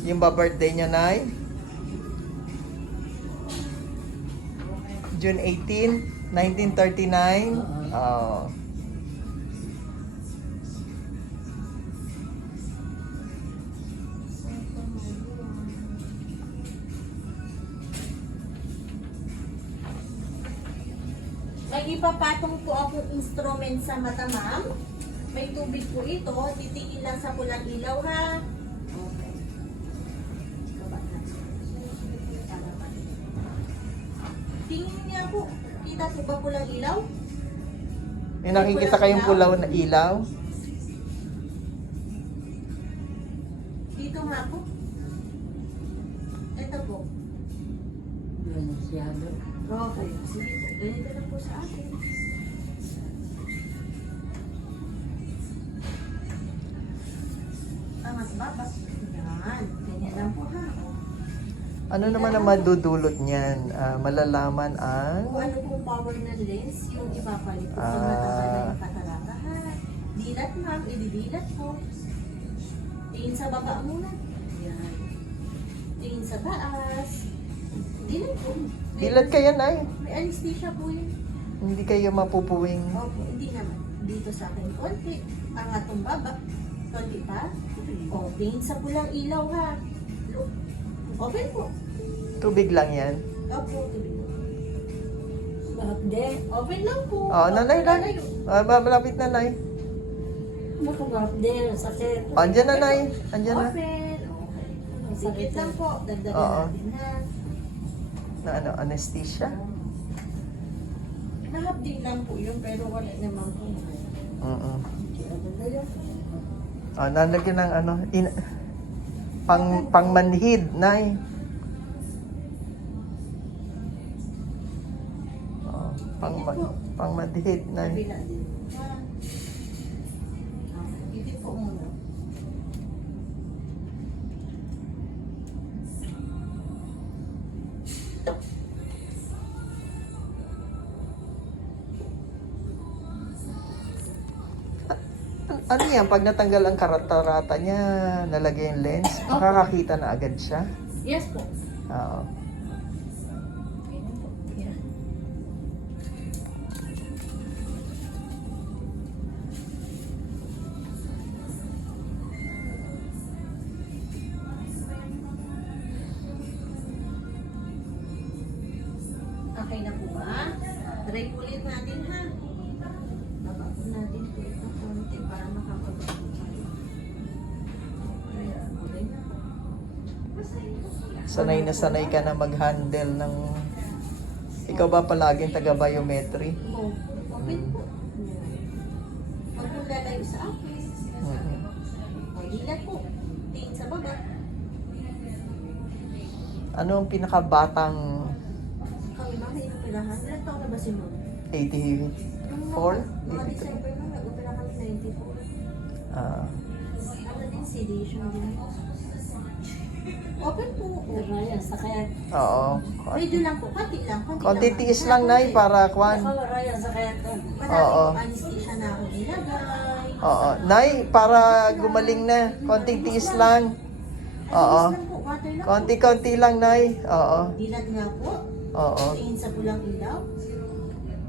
Yung ba-birthday niya, Nay? June 18, 1939. Oh. May ipapatong po akong instrument sa mata, ma'am. May tubig po ito. Titingin lang sa pulang ilaw, ha? Okay. Baba na. Tingin niya po. Kita po ba pulang ilaw? May nakikita kayong pulaw na ilaw? Dito nga po. Ito po. Okay. Sige po. Ganito lang po sa akin. Angas baba. Yan. Ganyan lang po, ha? Ano naman ang madudulot niyan? Malalaman ang... Kung ano pong power ng lens, yung ipapalit po sa mataba na yung katarata, ha? Dilat, ma'am. Ididilat po. Tingin sa baba muna. Yan. Tingin sa taas. Dilat po. Dilat kaya, Nay? May anesthesia po yun. Hindi kayo mapupuwing. Opo, hindi naman. Dito sa akin, konti. Angatong baba. Konti pa. O, tingin sa pulang ilaw, ha? Look. Open po. Tubig lang yan. Opo, tubig. Open lang po. Nanay, Nanay. Malapit na, Nay. Andyan na, Nay. Andyan na. Open. Okay. Sikit lang po. Dagdagan Oo. natin, ha? Na ano, anesthesia? Nahapdi lang po yun, pero wala naman po. Nalagyan ng ano, pangmanhid, Nay. Pangmanhid, Nay. Kabila din. Ha? Okay. Ikit po muna. Ano yan? Pag natanggal ang karatarata niya, nalagay yung lens, makakakita na agad siya? Yes po. Oo. Ganyan po. Yan. Okay na po ba? Try ulit natin, ha? Baba po natin po ito konti para makapag-baba tayo. Okay na po. Sanay ka na mag-handle ng... Ikaw ba palaging taga-biometry? Oh, open po. Huwag po lalayo sa akin. O, dilat po. Tingin sa baba. Ano ang pinakabatang Kami ba may operahan? Ilan taon na ba si Mom? 84? Mga December na, nag-opera kami 94. Ah, Ano din, sedation din. Open po. oo. Medyo lang po, konti lang. Konti tiis lang, Nay, para kwan. Marami Oo. po anesthesia na ako nilagay. Oo. Nay, para gumaling na. Konting tiis lang. Oo. Alis lang po, water lang po. Konti-konti lang, Nay. Oo. Dilat nga po. Oo. Tingin sa pulang ilaw.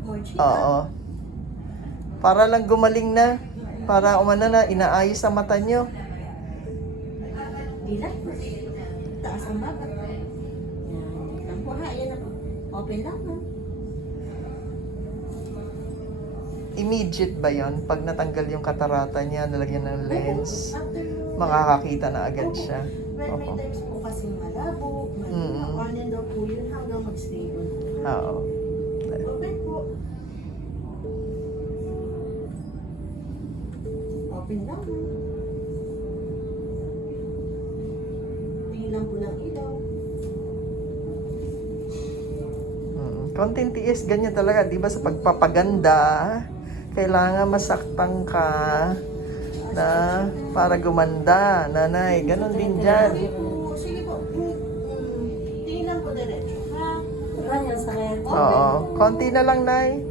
More chin Oo. up. Para lang gumaling na. Para umano na, inaayos sa mata nyo. Dilat po. Taas ang baba. Yan. Lang po ha, ayan na po. Open lang ha. Immediate ba yon? Pag natanggal yung katarata niya, nalagyan ng lens, After makakakita na agad siya. May Oo. times po kasing malabo, on and off po yun hanggang mag-stable. Oo. Open po. Open lang. Tingin lang po ng ilaw. Konting tiis, ganyan talaga. Di ba sa pagpapaganda, kailangan masaktan ka na para gumanda, nanay. Ganon din dyan. Sige po. Sige po. Tingin lang po diretso. Ha? Oo. Konti na lang, nay.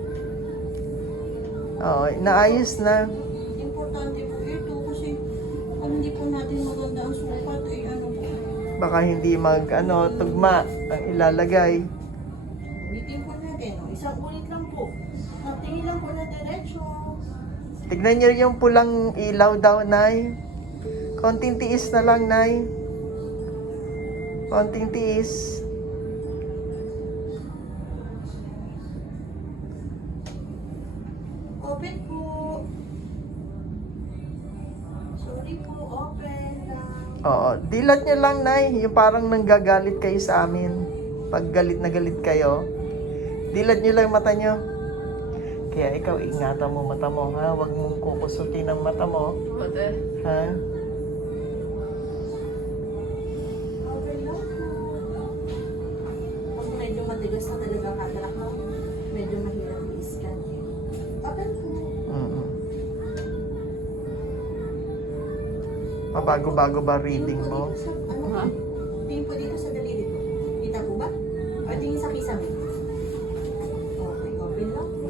Oo, inaayos na. Importante po ito kasi kung hindi po natin maganda ang sukat, eh ano po, Baka hindi tugma ang ilalagay. Ulitin po natin. O, isang ulit lang po. Tingin lang po na diretso. Tignan niyo yung pulang ilaw daw, Nay. Konting tiis na lang, Nay. Konting tiis. Open po. Sorry po, open lang. Oo, dilat niyo lang, Nay. Yung parang nanggagalit kayo sa amin. Pag galit na galit kayo, dilat niyo lang yung mata niyo. Kaya ikaw, ingatan mo mata mo, ha? Huwag mong kukusutin ang mata mo. Ha? Open lang po. Pag medyo matigas na talaga ang katarak mo, medyo mahirap i-scan. Open po. Mm-mm. Mabago-bago ba reading mo? Tingin po dito sa daliri ko. Kita po ba? O tingin sa kisame? Okay, open lang po.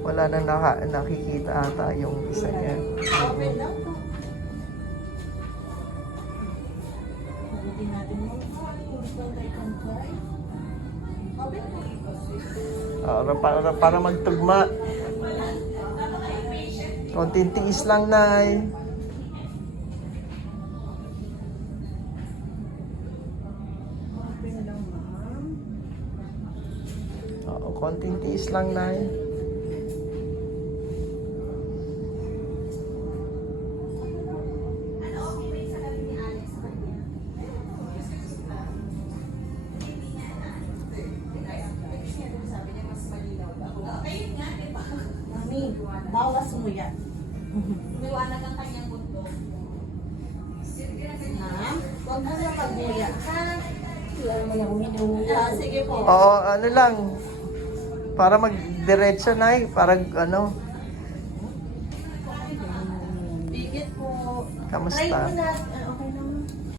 Wala na nakikita ata yung isa niya. Open lang po. Ulitin natin mo. Kontay. Open po. Para magtugma. Konting tiis lang, Nay. Open lang, ma'am. Oo, konting tiis lang, Nay. Mami, bawas mo yan. Liwanag ang kanyang mundo. Ma'am, huwag mo na pagbuya. Ha? Sige po. Oo, lang. Para magdiretso, Nay. Para Bigit po. Kamusta? Try mo na.